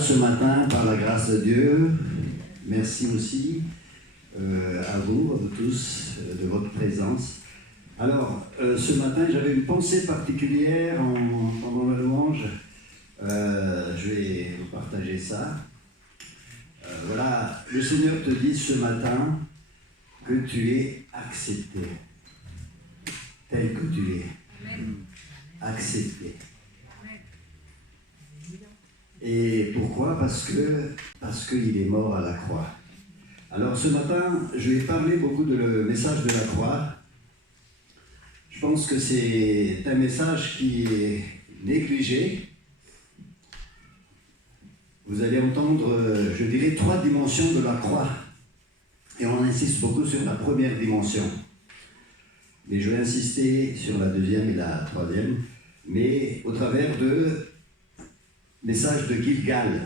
Ce matin, par la grâce de Dieu, merci aussi à vous tous, de votre présence. Alors, ce matin, j'avais une pensée particulière pendant le louange. Je vais vous partager ça. Voilà, le Seigneur te dit ce matin que tu es accepté, tel que tu es. Amen. Accepté. Et pourquoi? Parce qu'il est mort à la croix. Alors ce matin, je vais parler beaucoup de le message de la croix. Je pense que c'est un message qui est négligé. Vous allez entendre, je dirais, 3 dimensions de la croix. Et on insiste beaucoup sur la première dimension. Mais je vais insister sur la deuxième et la troisième, mais au travers de message de Gilgal.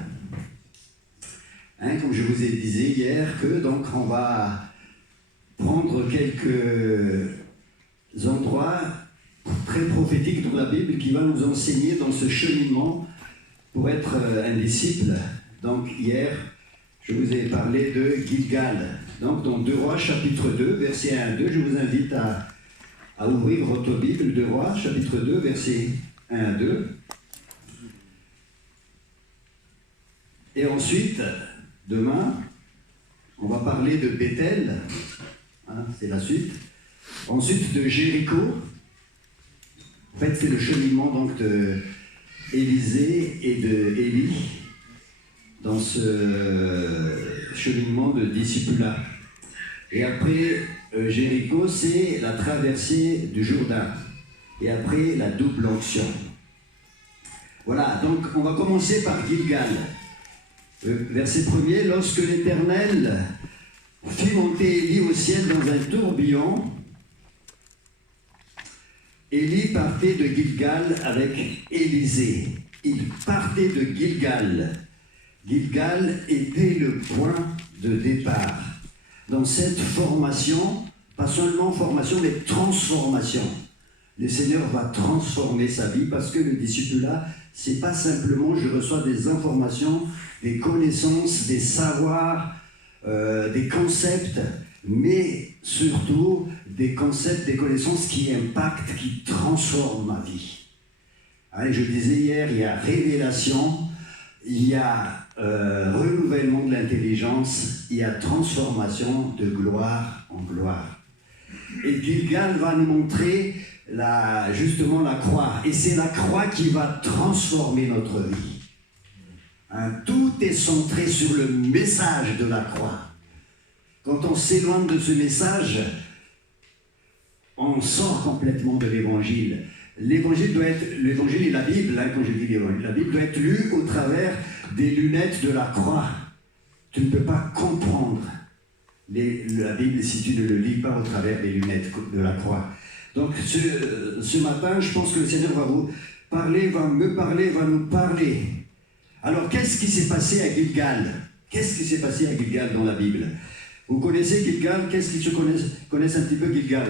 Comme je vous ai dit hier, que donc on va prendre quelques endroits très prophétiques dans la Bible qui vont nous enseigner dans ce cheminement pour être un disciple. Donc hier, je vous ai parlé de Gilgal. Donc dans 2 Rois chapitre 2, versets 1 à 2, je vous invite à ouvrir votre Bible, 2 Rois chapitre 2, versets 1 à 2. Et ensuite, demain, on va parler de Bethel, c'est la suite. Ensuite de Jéricho. En fait, c'est le cheminement donc d'Élisée et d'Élie dans ce cheminement de discipulat. Et après Jéricho, c'est la traversée du Jourdain. Et après, la double onction. Voilà, donc on va commencer par Gilgal. Verset 1er, lorsque l'Éternel fit monter Élie au ciel dans un tourbillon, Élie partait de Gilgal avec Élisée. Il partait de Gilgal. Gilgal était le point de départ. Dans cette formation, pas seulement formation, mais transformation. Le Seigneur va transformer sa vie parce que le disciple-là, c'est pas simplement je reçois des informations, des connaissances, des savoirs, des concepts, mais surtout des concepts, des connaissances qui impactent, qui transforment ma vie. Hein, je disais hier, il y a révélation, il y a renouvellement de l'intelligence, il y a transformation de gloire en gloire. Et Gilgal va nous montrer justement la croix. Et c'est la croix qui va transformer notre vie. Hein, tout est centré sur le message de la croix. Quand on s'éloigne de ce message, on sort complètement de l'évangile. L'évangile et la Bible, hein, quand je dis l'évangile, la Bible doit être lue au travers des lunettes de la croix. Tu ne peux pas comprendre la Bible si tu ne le lis pas au travers des lunettes de la croix. Donc ce matin, je pense que le Seigneur va vous parler, va nous parler. Alors qu'est-ce qui s'est passé à Gilgal? Qu'est-ce qui s'est passé à Gilgal dans la Bible? Vous connaissez Gilgal? Qu'est-ce qui se connaissent un petit peu Gilgal?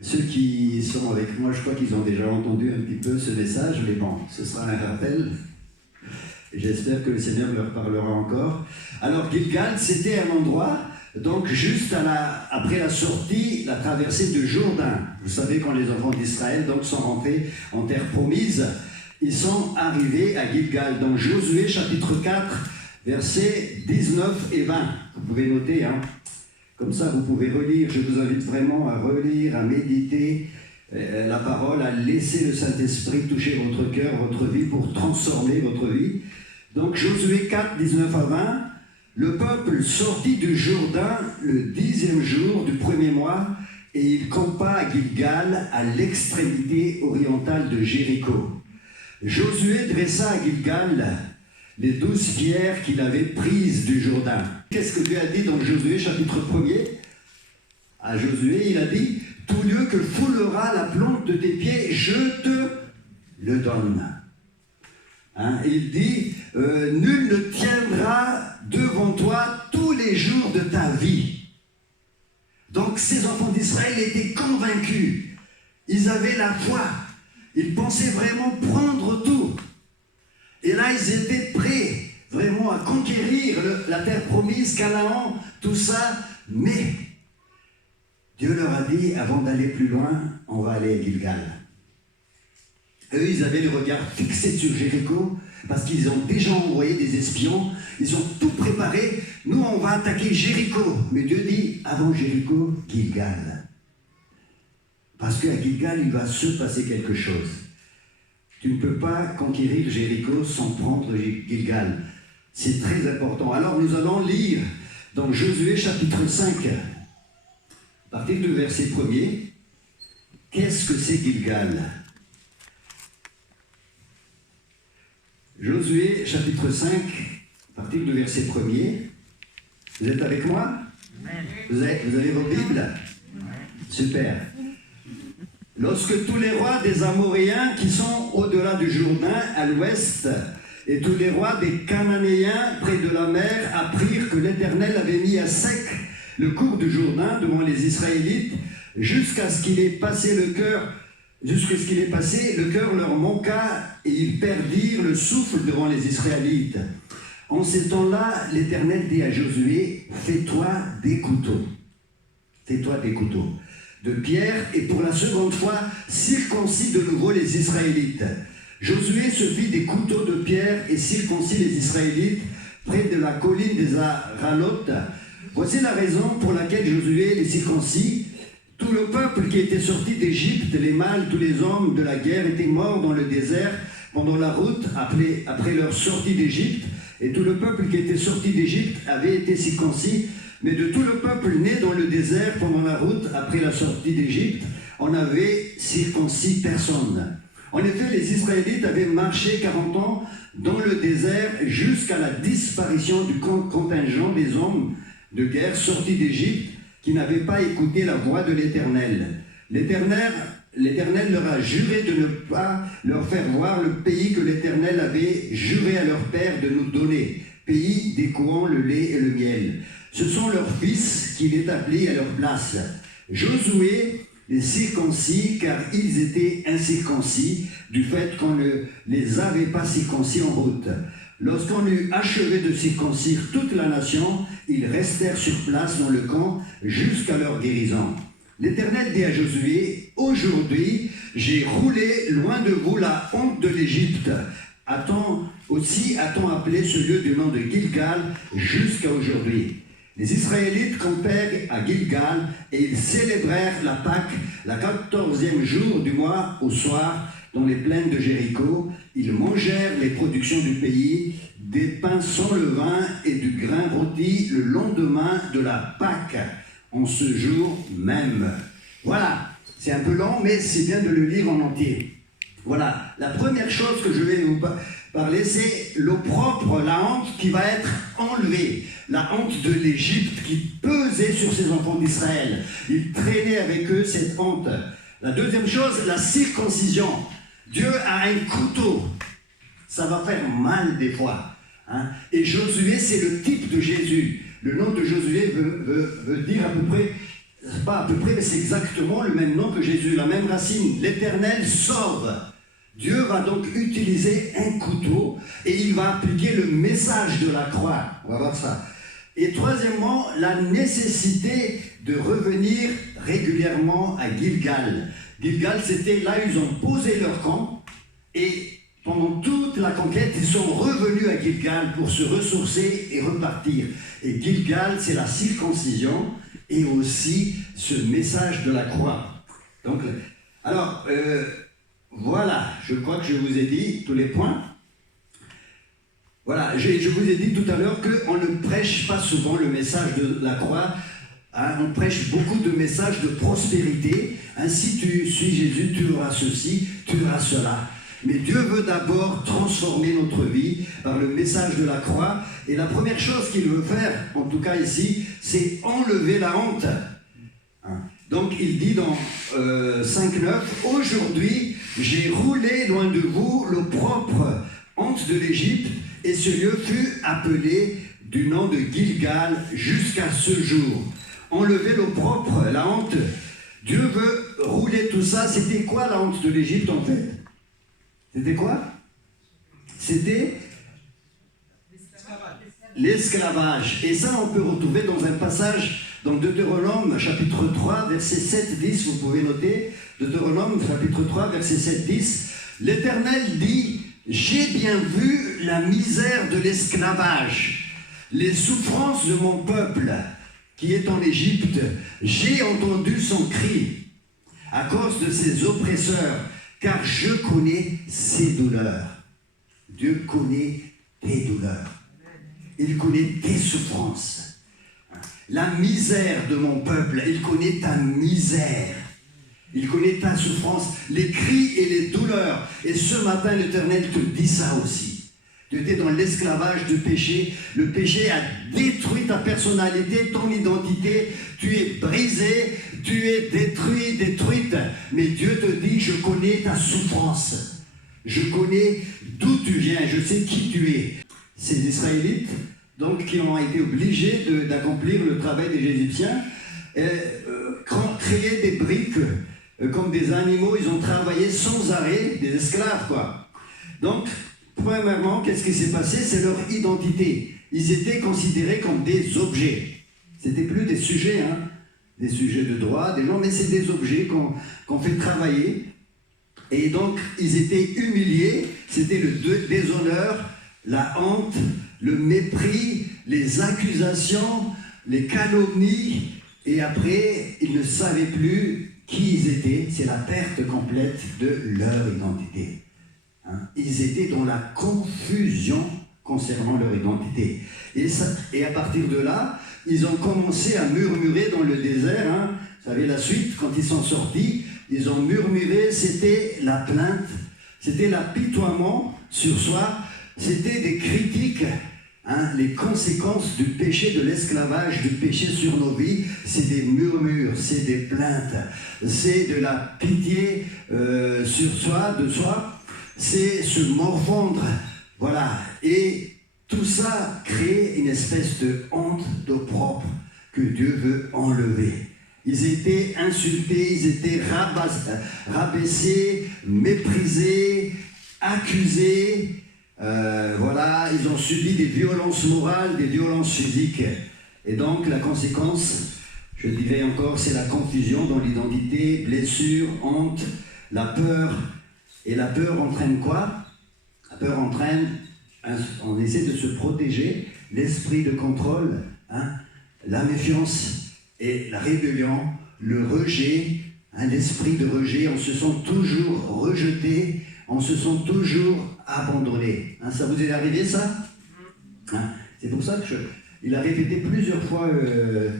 Ceux qui sont avec moi, je crois qu'ils ont déjà entendu un petit peu ce message, mais bon, ce sera un rappel. J'espère que le Seigneur leur parlera encore. Alors Gilgal, c'était un endroit, donc juste après la sortie, la traversée de Jourdain. Vous savez, quand les enfants d'Israël donc sont rentrés en terre promise, ils sont arrivés à Gilgal. Dans Josué chapitre 4, versets 19 et 20. Vous pouvez noter, hein. Comme ça, vous pouvez relire. Je vous invite vraiment à relire, à méditer la parole, à laisser le Saint-Esprit toucher votre cœur, votre vie, pour transformer votre vie. Donc, Josué 4, 19 à 20, le peuple sortit du Jourdain le 10e jour du premier mois, et il campa à Gilgal, à l'extrémité orientale de Jéricho. Josué dressa à Gilgal les 12 pierres qu'il avait prises du Jourdain. Qu'est-ce que Dieu a dit dans Josué chapitre 1er? À Josué, il a dit « Tout lieu que foulera la plante de tes pieds, je te le donne. Hein, » il dit « Nul ne tiendra devant toi tous les jours de ta vie. » Donc ces enfants d'Israël étaient convaincus. Ils avaient la foi. Ils pensaient vraiment prendre tout. Et là, ils étaient prêts vraiment à conquérir la terre promise, Canaan, tout ça. Mais Dieu leur a dit, avant d'aller plus loin, on va aller à Gilgal. Eux, ils avaient le regard fixé sur Jéricho, parce qu'ils ont déjà envoyé des espions. Ils ont tout préparé. Nous, on va attaquer Jéricho. Mais Dieu dit, avant Jéricho, Gilgal. Parce qu'à Gilgal, il va se passer quelque chose. Tu ne peux pas conquérir Jéricho sans prendre Gilgal. C'est très important. Alors nous allons lire dans Josué chapitre 5, à partir du verset 1er, qu'est-ce que c'est Gilgal? Josué chapitre 5, à partir du verset 1er. Vous êtes avec moi? Vous avez vos Bibles? Super. Lorsque tous les rois des Amoréens qui sont au-delà du Jourdain, à l'ouest, et tous les rois des Cananéens près de la mer apprirent que l'Éternel avait mis à sec le cours du Jourdain devant les Israélites, jusqu'à ce qu'il ait passé le cœur leur manqua, et ils perdirent le souffle devant les Israélites. En ces temps-là, l'Éternel dit à Josué, fais-toi des couteaux. Fais-toi des couteaux de pierre, et pour la seconde fois, circoncis de nouveau les Israélites. Josué se fit des couteaux de pierre et circoncis les Israélites près de la colline des Aralotes. Voici la raison pour laquelle Josué les circoncis. Tout le peuple qui était sorti d'Égypte, les mâles, tous les hommes de la guerre, étaient morts dans le désert pendant la route après leur sortie d'Égypte. Et tout le peuple qui était sorti d'Égypte avait été circoncis. Mais de tout le peuple né dans le désert pendant la route après la sortie d'Égypte, on n'avait circoncis personne. En effet, les Israélites avaient marché 40 ans dans le désert jusqu'à la disparition du contingent des hommes de guerre sortis d'Égypte qui n'avaient pas écouté la voix de l'Éternel. L'Éternel leur a juré de ne pas leur faire voir le pays que l'Éternel avait juré à leur père de nous donner, pays découant le lait et le miel. Ce sont leurs fils qu'il établit à leur place. Josué les circoncis, car ils étaient incirconcis, du fait qu'on ne les avait pas circoncis en route. Lorsqu'on eut achevé de circoncire toute la nation, ils restèrent sur place dans le camp jusqu'à leur guérison. L'Éternel dit à Josué, « Aujourd'hui, j'ai roulé loin de vous la honte de l'Égypte. Aussi a-t-on appelé ce lieu du nom de Gilgal jusqu'à aujourd'hui. » Les Israélites campèrent à Gilgal et ils célébrèrent la Pâque, la 14e jour du mois au soir, dans les plaines de Jéricho. Ils mangèrent les productions du pays, des pains sans levain et du grain rôti le lendemain de la Pâque, en ce jour même. Voilà, c'est un peu long, mais c'est bien de le lire en entier. Voilà, la première chose que je vais vous parler, c'est l'opprobre, la honte qui va être enlevée. La honte de l'Égypte qui pesait sur ces enfants d'Israël. Ils traînaient avec eux cette honte. La deuxième chose, la circoncision. Dieu a un couteau. Ça va faire mal des fois. Hein? Et Josué, c'est le type de Jésus. Le nom de Josué veut dire à peu près, pas à peu près, mais c'est exactement le même nom que Jésus, la même racine. L'Éternel sauve. Dieu va donc utiliser un couteau et il va appliquer le message de la croix. On va voir ça. Et troisièmement, la nécessité de revenir régulièrement à Gilgal. Gilgal, c'était là où ils ont posé leur camp et pendant toute la conquête, ils sont revenus à Gilgal pour se ressourcer et repartir. Et Gilgal, c'est la circoncision et aussi ce message de la croix. Donc, alors, voilà, je crois que je vous ai dit tous les points. Voilà, je vous ai dit tout à l'heure qu'on ne prêche pas souvent le message de la croix. Hein, on prêche beaucoup de messages de prospérité. Hein, si tu suis Jésus, tu auras ceci, tu auras cela. Mais Dieu veut d'abord transformer notre vie par le message de la croix. Et la première chose qu'il veut faire, en tout cas ici, c'est enlever la honte. Hein. Donc il dit dans 5.9, « Aujourd'hui, j'ai roulé loin de vous l'opprobre honte de l'Égypte, et ce lieu fut appelé du nom de Gilgal jusqu'à ce jour. » Enlever l'opprobre, la honte. Dieu veut rouler tout ça. C'était quoi la honte de l'Égypte en fait? C'était quoi? C'était l'esclavage. Et ça, on peut retrouver dans un passage dans Deutéronome, chapitre 3, verset 7-10. Vous pouvez noter. Deutéronome, chapitre 3, verset 7-10. L'Éternel dit, « J'ai bien vu la misère de l'esclavage, les souffrances de mon peuple qui est en Égypte. J'ai entendu son cri à cause de ses oppresseurs, car je connais ses douleurs. » Dieu connaît tes douleurs. Il connaît tes souffrances. La misère de mon peuple, il connaît ta misère. Il connaît ta souffrance, les cris et les douleurs. Et ce matin, l'Éternel te dit ça aussi. Tu étais dans l'esclavage du péché. Le péché a détruit ta personnalité, ton identité. Tu es brisé, tu es détruit, détruite. Mais Dieu te dit, je connais ta souffrance. Je connais d'où tu viens, je sais qui tu es. Ces Israélites, donc, qui ont été obligés d'accomplir le travail des Égyptiens, créer des briques comme des animaux, ils ont travaillé sans arrêt, des esclaves, quoi. Donc, premièrement, qu'est-ce qui s'est passé? C'est leur identité. Ils étaient considérés comme des objets. C'était plus des sujets, hein, des sujets de droit, des gens, mais c'est des objets qu'on fait travailler. Et donc, ils étaient humiliés, c'était le déshonneur, la honte, le mépris, les accusations, les calomnies, et après, ils ne savaient plus qui ils étaient. C'est la perte complète de leur identité. Hein? Ils étaient dans la confusion concernant leur identité. Et à partir de là, ils ont commencé à murmurer dans le désert. Hein? Vous savez la suite, quand ils sont sortis, ils ont murmuré, c'était la plainte, c'était l'apitoiement sur soi, c'était des critiques. Hein, les conséquences du péché, de l'esclavage, du péché sur nos vies, c'est des murmures, c'est des plaintes, c'est de la pitié sur soi, de soi, c'est se morfondre, voilà. Et tout ça crée une espèce de honte, d'opprobre que Dieu veut enlever. Ils étaient insultés, ils étaient rabaissés, méprisés, accusés. Voilà, ils ont subi des violences morales, des violences physiques. Et donc, la conséquence, je dirais encore, c'est la confusion dans l'identité, blessure, honte, la peur. Et la peur entraîne quoi? La peur entraîne, on essaie de se protéger, l'esprit de contrôle, hein, la méfiance et la rébellion, le rejet, hein, l'esprit de rejet, on se sent toujours rejeté, on se sent toujours abandonné. Hein, ça vous est arrivé ça? Hein, c'est pour ça que il a répété plusieurs fois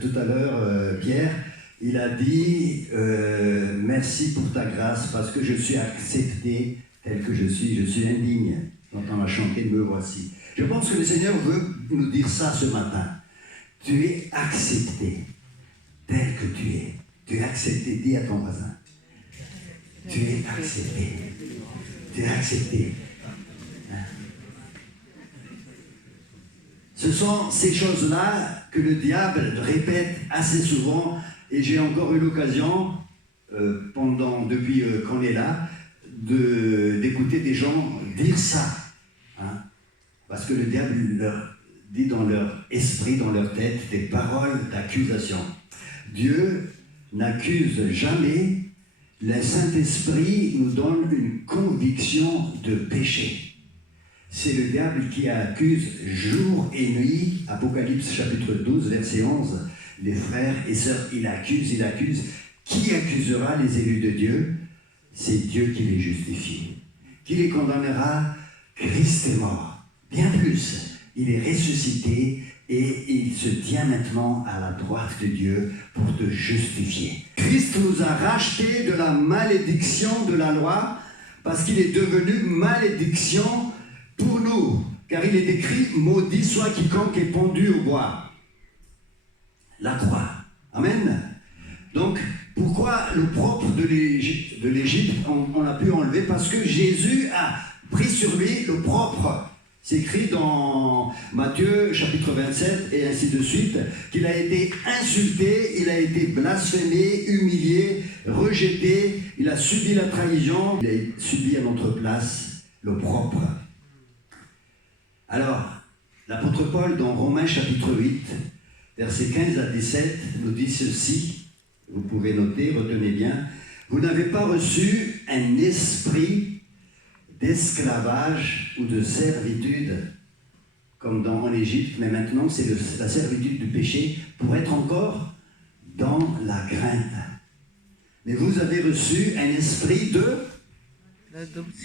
tout à l'heure, Pierre, il a dit merci pour ta grâce parce que je suis accepté tel que je suis indigne. Quand on a chanté me voici. Je pense que le Seigneur veut nous dire ça ce matin. Tu es accepté tel que tu es. Tu es accepté, dis à ton voisin. Tu es accepté. Tu es accepté. Ce sont ces choses-là que le diable répète assez souvent, et j'ai encore eu l'occasion, depuis qu'on est là, d'écouter des gens dire ça. Hein, parce que le diable leur dit dans leur esprit, dans leur tête, des paroles d'accusation. Dieu n'accuse jamais. Le Saint-Esprit nous donne une conviction de péché. C'est le diable qui accuse jour et nuit, Apocalypse chapitre 12, verset 11, les frères et sœurs, il accuse. Qui accusera les élus de Dieu? C'est Dieu qui les justifie. Qui les condamnera? Christ est mort. Bien plus, il est ressuscité et il se tient maintenant à la droite de Dieu pour te justifier. Christ nous a rachetés de la malédiction de la loi parce qu'il est devenu malédiction pour nous. Car il est écrit, maudit soit quiconque est pendu au bois. La croix. Amen. Donc, pourquoi le propre de l'Égypte, on l'a pu enlever? Parce que Jésus a pris sur lui le propre. C'est écrit dans Matthieu chapitre 27 et ainsi de suite, qu'il a été insulté, il a été blasphémé, humilié, rejeté, il a subi la trahison, il a subi à notre place le propre. Alors, l'apôtre Paul dans Romains chapitre 8, versets 15 à 17, nous dit ceci, vous pouvez noter, retenez bien, vous n'avez pas reçu un esprit d'esclavage ou de servitude, comme en Égypte, mais maintenant c'est la servitude du péché, pour être encore dans la crainte. Mais vous avez reçu un esprit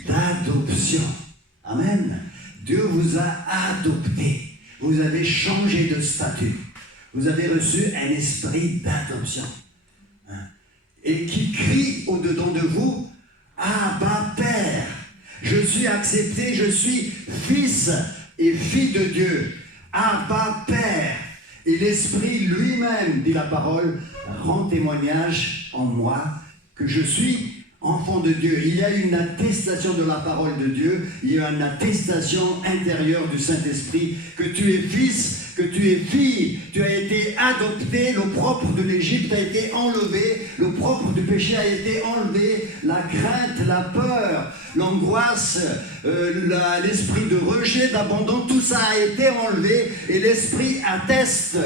d'adoption. Amen. Dieu vous a adopté. Vous avez changé de statut. Vous avez reçu un esprit d'adoption. Hein? Et qui crie au-dedans de vous, Abba Père. Je suis accepté, je suis fils et fille de Dieu. Abba Père. Et l'Esprit lui-même, dit la parole, rend témoignage en moi que je suis enfant de Dieu. Il y a une attestation de la parole de Dieu, il y a une attestation intérieure du Saint-Esprit que tu es fils, que tu es fille, tu as été adopté, le propre de l'Égypte a été enlevé, le propre du péché a été enlevé, la crainte, la peur, l'angoisse, l'esprit de rejet, d'abandon, tout ça a été enlevé et l'Esprit atteste,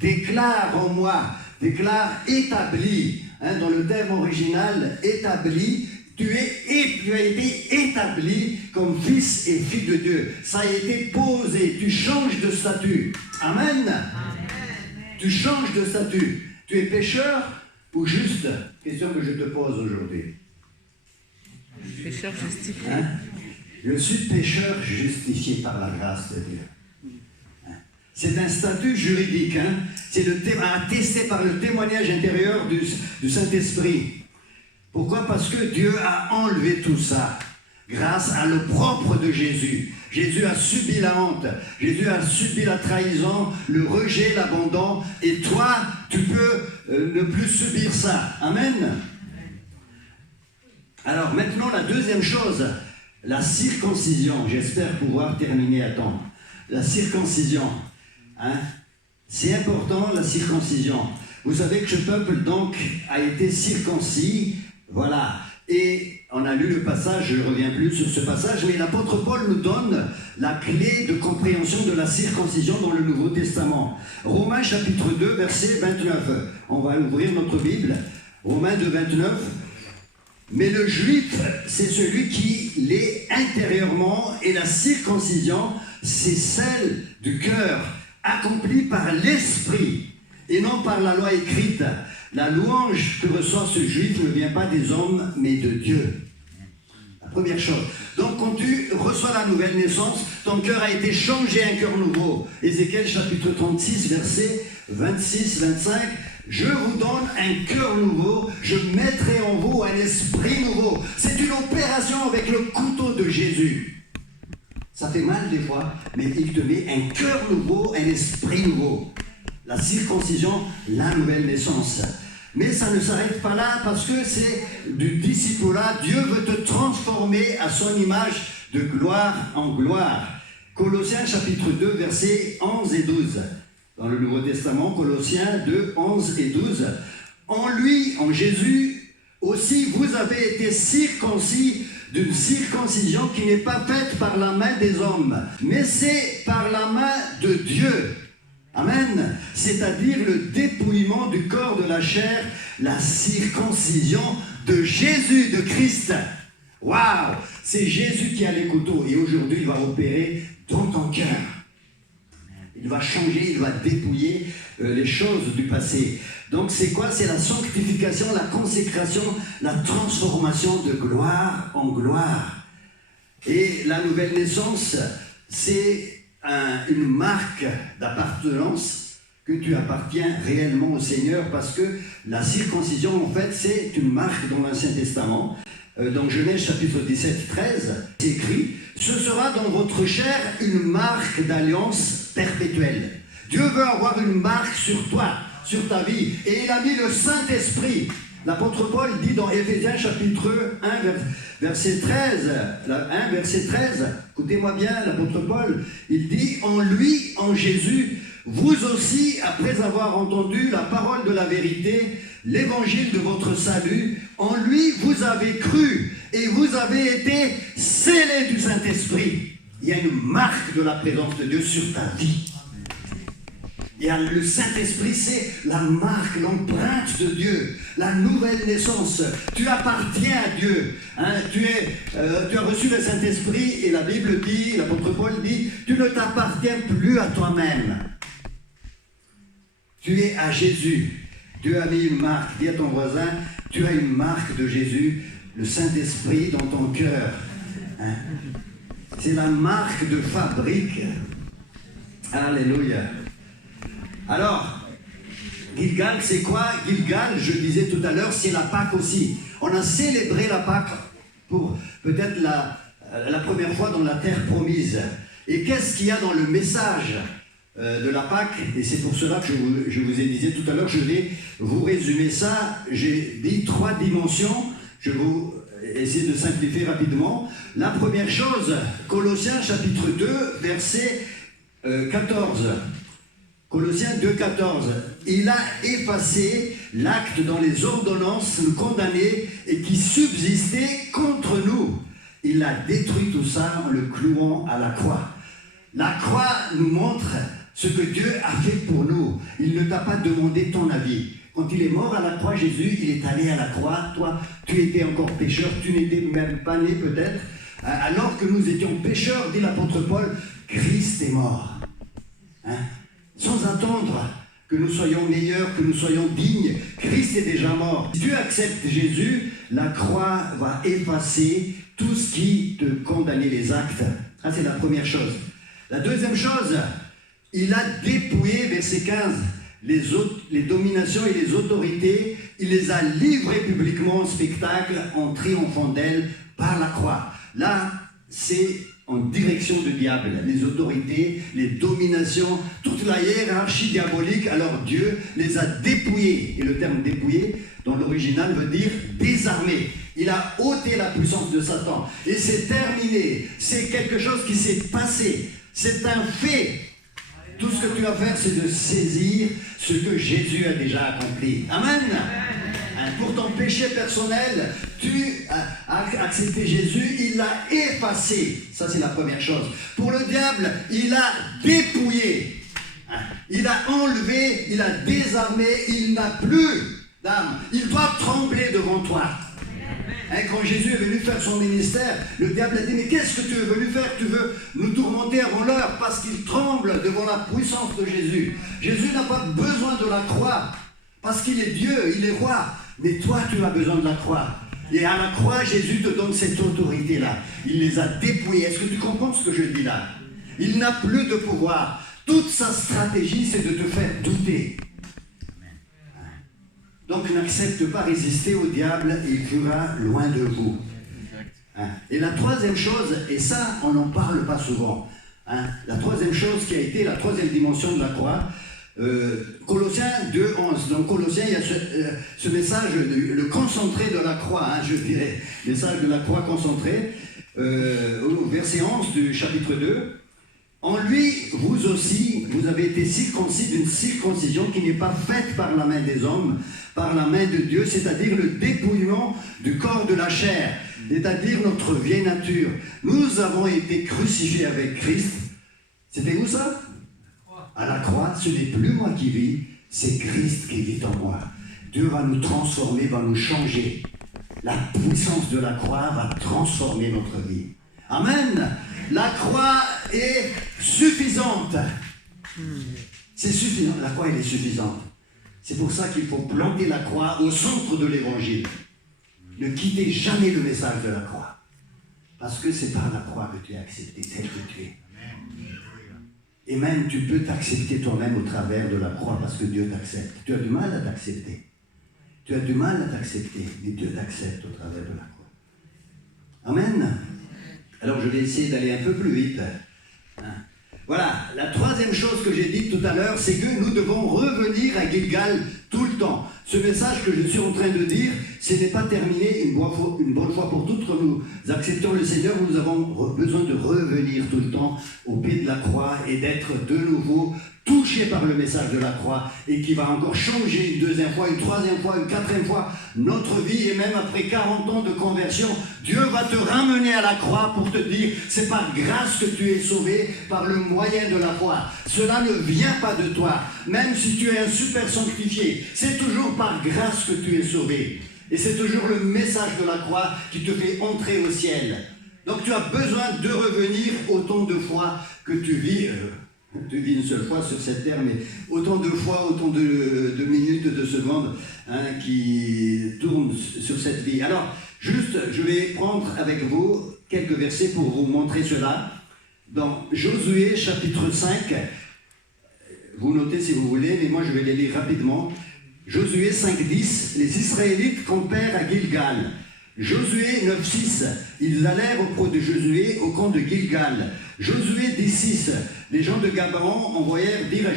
déclare en moi, déclare établi, hein, dans le terme original, établi, tu as été établi comme fils et fille de Dieu. Ça a été posé, tu changes de statut. Amen. Amen. Tu changes de statut. Tu es pécheur ou juste? Question que je te pose aujourd'hui. Pécheur justifié. Hein? Je suis pécheur justifié par la grâce de Dieu. C'est un statut juridique. Hein? C'est attesté par le témoignage intérieur du Saint-Esprit. Pourquoi? Parce que Dieu a enlevé tout ça. grâce à l'opprobre de Jésus. Jésus a subi la honte, Jésus a subi la trahison, le rejet, l'abandon, et toi, tu peux ne plus subir ça. Amen. Alors maintenant, la deuxième chose, la circoncision. J'espère pouvoir terminer à temps. La circoncision. Hein? C'est important, la circoncision. Vous savez que ce peuple, donc, a été circoncis. Voilà. Et on a lu le passage, je ne reviens plus sur ce passage, mais l'apôtre Paul nous donne la clé de compréhension de la circoncision dans le Nouveau Testament. Romains chapitre 2, verset 29. On va ouvrir notre Bible. Romains 2, 29. Mais le juif, c'est celui qui l'est intérieurement, et la circoncision, c'est celle du cœur, accomplie par l'esprit, et non par la loi écrite. La louange que reçoit ce juif ne vient pas des hommes, mais de Dieu. La première chose. Donc, quand tu reçois la nouvelle naissance, ton cœur a été changé, un cœur nouveau. Ézéchiel chapitre 36, verset 26-25. Je vous donne un cœur nouveau, je mettrai en vous un esprit nouveau. C'est une opération avec le couteau de Jésus. Ça fait mal des fois, mais il te met un cœur nouveau, un esprit nouveau. La circoncision, la nouvelle naissance. Mais ça ne s'arrête pas là, parce que c'est du discipulat. Dieu veut te transformer à son image de gloire en gloire. Colossiens chapitre 2, versets 11 et 12. Dans le Nouveau Testament, Colossiens 2, 11 et 12. En lui, en Jésus, aussi vous avez été circoncis d'une circoncision qui n'est pas faite par la main des hommes, mais c'est par la main de Dieu. Amen. C'est-à-dire le dépouillement du corps de la chair, la circoncision de Jésus, de Christ. Waouh! C'est Jésus qui a les couteaux, et aujourd'hui il va opérer dans ton cœur. Il va changer, il va dépouiller les choses du passé. Donc c'est quoi? C'est la sanctification, la consécration, la transformation de gloire en gloire. Et la nouvelle naissance, c'est une marque d'appartenance, que tu appartiens réellement au Seigneur, parce que la circoncision, en fait, c'est une marque dans l'Ancien Testament. Dans Genèse chapitre 17, 13, c'est écrit « Ce sera dans votre chair une marque d'alliance perpétuelle. » Dieu veut avoir une marque sur toi, sur ta vie, et il a mis le Saint-Esprit. L'apôtre Paul dit dans Éphésiens chapitre 1, verset 13, écoutez-moi bien, l'apôtre Paul, il dit « En lui, en Jésus, vous aussi, après avoir entendu la parole de la vérité, l'évangile de votre salut, en lui vous avez cru et vous avez été scellés du Saint-Esprit. » Il y a une marque de la présence de Dieu sur ta vie. Et le Saint-Esprit, c'est la marque, l'empreinte de Dieu, la nouvelle naissance. Tu appartiens à Dieu. Hein? Tu as reçu le Saint-Esprit, et la Bible dit, l'apôtre Paul dit, tu ne t'appartiens plus à toi-même. Tu es à Jésus. Dieu a mis une marque. Dis à ton voisin, tu as une marque de Jésus, le Saint-Esprit dans ton cœur. Hein? C'est la marque de fabrique. Alléluia. Alors, Gilgal, c'est quoi? Gilgal, je disais tout à l'heure, c'est la Pâque aussi. On a célébré la Pâque pour peut-être la première fois dans la terre promise. Et qu'est-ce qu'il y a dans le message de la Pâque? Et c'est pour cela que je vous ai dit tout à l'heure, je vais vous résumer ça. J'ai dit 3 dimensions. Je vais vous essayer de simplifier rapidement. La première chose, Colossiens chapitre 2, verset 14. Colossiens 2, 14. Il a effacé l'acte dans les ordonnances nous condamnait et qui subsistait contre nous. Il a détruit tout ça en le clouant à la croix. La croix nous montre ce que Dieu a fait pour nous. Il ne t'a pas demandé ton avis. Quand il est mort à la croix, Jésus, il est allé à la croix. Toi, tu étais encore pécheur, tu n'étais même pas né peut-être. Alors que nous étions pécheurs, dit l'apôtre Paul, Christ est mort. Hein? Sans attendre que nous soyons meilleurs, que nous soyons dignes, Christ est déjà mort. Si tu acceptes Jésus, la croix va effacer tout ce qui te condamnait les actes. Ça, c'est la première chose. La deuxième chose, il a dépouillé, verset 15, les dominations et les autorités, il les a livrées publiquement en spectacle en triomphant d'elles par la croix. là, c'est en direction du diable. Les autorités, les dominations, toute la hiérarchie diabolique, alors Dieu les a dépouillés. Et le terme dépouillé, dans l'original, veut dire désarmé. Il a ôté la puissance de Satan. Et c'est terminé. C'est quelque chose qui s'est passé. C'est un fait. Tout ce que tu as à faire, c'est de saisir ce que Jésus a déjà accompli. Amen. Pour ton péché personnel, tu as accepté Jésus, il l'a effacé. Ça, c'est la première chose. Pour le diable, il a dépouillé. Il a enlevé, il a désarmé, il n'a plus d'âme. Il doit trembler devant toi. Quand Jésus est venu faire son ministère, le diable a dit, mais qu'est-ce que tu es venu faire? Tu veux nous tourmenter avant l'heure? Parce qu'il tremble devant la puissance de Jésus. Jésus n'a pas besoin de la croix, parce qu'il est Dieu, il est roi. Mais toi, tu as besoin de la croix. Et à la croix, Jésus te donne cette autorité-là. Il les a dépouillés. Est-ce que tu comprends ce que je dis là? Il n'a plus de pouvoir. Toute sa stratégie, c'est de te faire douter. Donc n'accepte pas résister au diable, il fuira loin de vous. Et la troisième chose, et ça on n'en parle pas souvent, la troisième chose qui a été la troisième dimension de la croix, Colossiens 2:11. Dans Colossiens, il y a ce message, le concentré de la croix, je dirais, message de la croix concentré, au verset 11 du chapitre 2. En lui, vous aussi, vous avez été circoncis d'une circoncision qui n'est pas faite par la main des hommes, par la main de Dieu, c'est-à-dire le dépouillement du corps de la chair, c'est-à-dire notre vieille nature. Nous avons été crucifiés avec Christ. C'était où ça? À la croix. Ce n'est plus moi qui vis, c'est Christ qui vit en moi. Dieu va nous transformer, va nous changer. La puissance de la croix va transformer notre vie. Amen. La croix est suffisante. C'est suffisant. La croix, elle est suffisante. C'est pour ça qu'il faut planter la croix au centre de l'évangile. Ne quittez jamais le message de la croix. Parce que c'est par la croix que tu es accepté, tel que tu es. Et même, tu peux t'accepter toi-même au travers de la croix parce que Dieu t'accepte. Tu as du mal à t'accepter. Tu as du mal à t'accepter, mais Dieu t'accepte au travers de la croix. Amen. Alors, je vais essayer d'aller un peu plus vite. Voilà, la troisième chose que j'ai dit tout à l'heure, c'est que nous devons revenir à Gilgal tout le temps. Ce message que je suis en train de dire, ce n'est pas terminé une bonne fois pour toutes. Quand nous acceptons le Seigneur, nous avons besoin de revenir tout le temps au pied de la croix et d'être de nouveau touché par le message de la croix et qui va encore changer une deuxième fois, une troisième fois, une quatrième fois notre vie. Et même après 40 ans de conversion, Dieu va te ramener à la croix pour te dire c'est par grâce que tu es sauvé par le moyen de la foi. Cela ne vient pas de toi, même si tu es un super sanctifié, c'est toujours par grâce que tu es sauvé. Et c'est toujours le message de la croix qui te fait entrer au ciel. Donc tu as besoin de revenir autant de fois que tu vis. Tu vis une seule fois sur cette terre, mais autant de fois, autant de minutes, de secondes qui tournent sur cette vie. Alors, juste, je vais prendre avec vous quelques versets pour vous montrer cela. Dans Josué chapitre 5, vous notez si vous voulez, mais moi je vais les lire rapidement. Josué 5:10, les Israélites campèrent à Gilgal. Josué 9:6, ils allèrent auprès de Josué au camp de Gilgal. Josué 10:6, les gens de Gabaon envoyèrent dire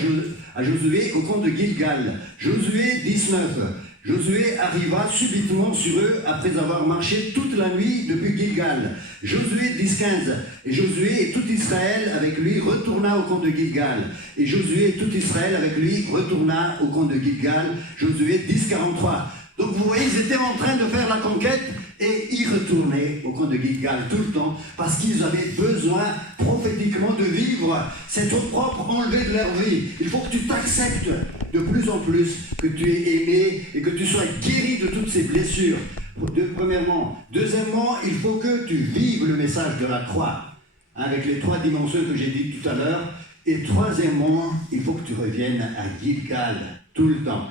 à Josué au camp de Gilgal. Josué 19, Josué arriva subitement sur eux après avoir marché toute la nuit depuis Gilgal. Josué 10:15, et Josué et tout Israël avec lui retourna au camp de Gilgal. Et Josué et tout Israël avec lui retourna au camp de Gilgal. Josué 10:43. Donc vous voyez, ils étaient en train de faire la conquête et ils retournaient au camp de Gilgal tout le temps parce qu'ils avaient besoin prophétiquement de vivre cette eau propre enlevée de leur vie. Il faut que tu t'acceptes de plus en plus, que tu es aimé et que tu sois guéri de toutes ces blessures. Premièrement. Deuxièmement, il faut que tu vives le message de la croix avec les trois dimensions que j'ai dites tout à l'heure. Et troisièmement, il faut que tu reviennes à Gilgal tout le temps.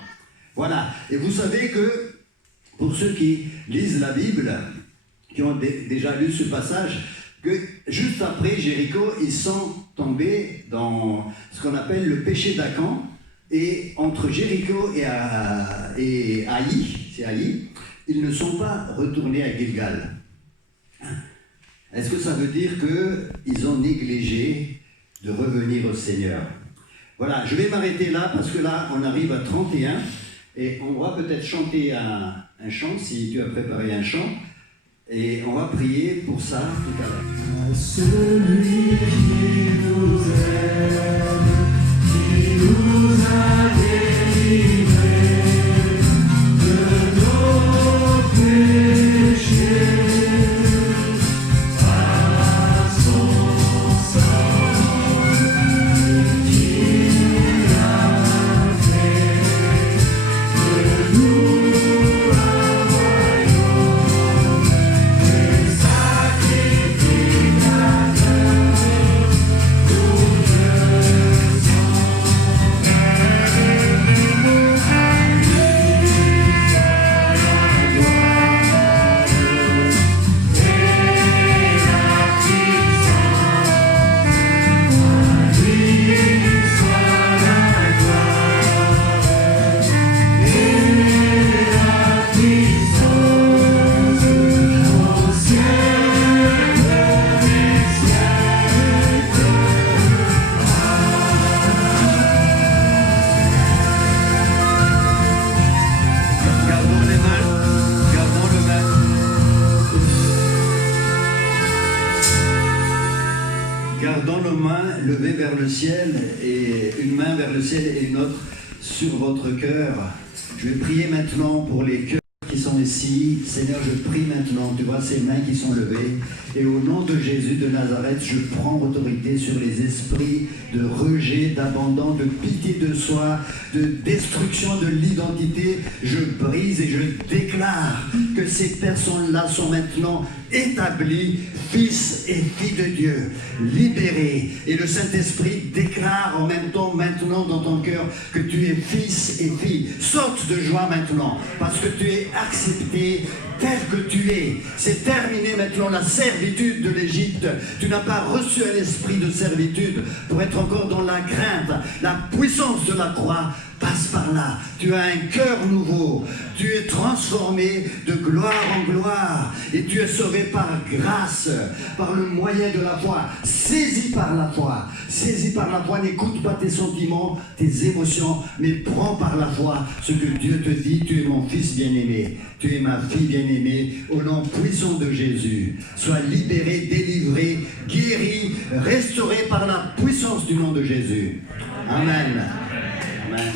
Voilà, et vous savez que, pour ceux qui lisent la Bible, qui ont déjà lu ce passage, que juste après Jéricho, ils sont tombés dans ce qu'on appelle le péché d'Acan, et entre Jéricho et Haï, c'est Haï, ils ne sont pas retournés à Gilgal. Est-ce que ça veut dire qu'ils ont négligé de revenir au Seigneur? Voilà, je vais m'arrêter là parce que là, on arrive à 31 et on va peut-être chanter un chant, si tu as préparé un chant, et on va prier pour ça tout à l'heure. À celui qui nous aime, qui nous a délivrés de nos péchés. Gardons nos mains levées vers le ciel, et une main vers le ciel et une autre sur votre cœur. Je vais prier maintenant pour les cœurs qui sont ici. Seigneur, je prie maintenant, tu vois ces mains qui sont levées, et au nom de Jésus de Nazareth, je prends autorité sur les esprits de rejet, d'abandon, de pitié de soi, de destruction de l'identité. Je brise et je déclare que ces personnes-là sont maintenant établies, fils et filles de Dieu, libérés. Et le Saint-Esprit déclare en même temps maintenant dans ton cœur que tu es fils et fille. Saute de joie maintenant, parce que tu es accepté tel que tu es. C'est terminé maintenant la servitude de l'Égypte. Tu n'as pas reçu un esprit de servitude pour être encore dans la crainte. La puissance de la croix passe par là. Tu as un cœur nouveau. Tu es transformé de gloire en gloire. Et tu es sauvé par grâce, par le moyen de la foi. Saisi par la foi. Saisi par la foi. N'écoute pas tes sentiments, tes émotions, mais prends par la foi ce que Dieu te dit. Tu es mon fils bien-aimé. Tu es ma fille bien-aimée. Au nom puissant de Jésus, sois libéré, délivré, guéri, restauré par la puissance du nom de Jésus. Amen. Amen.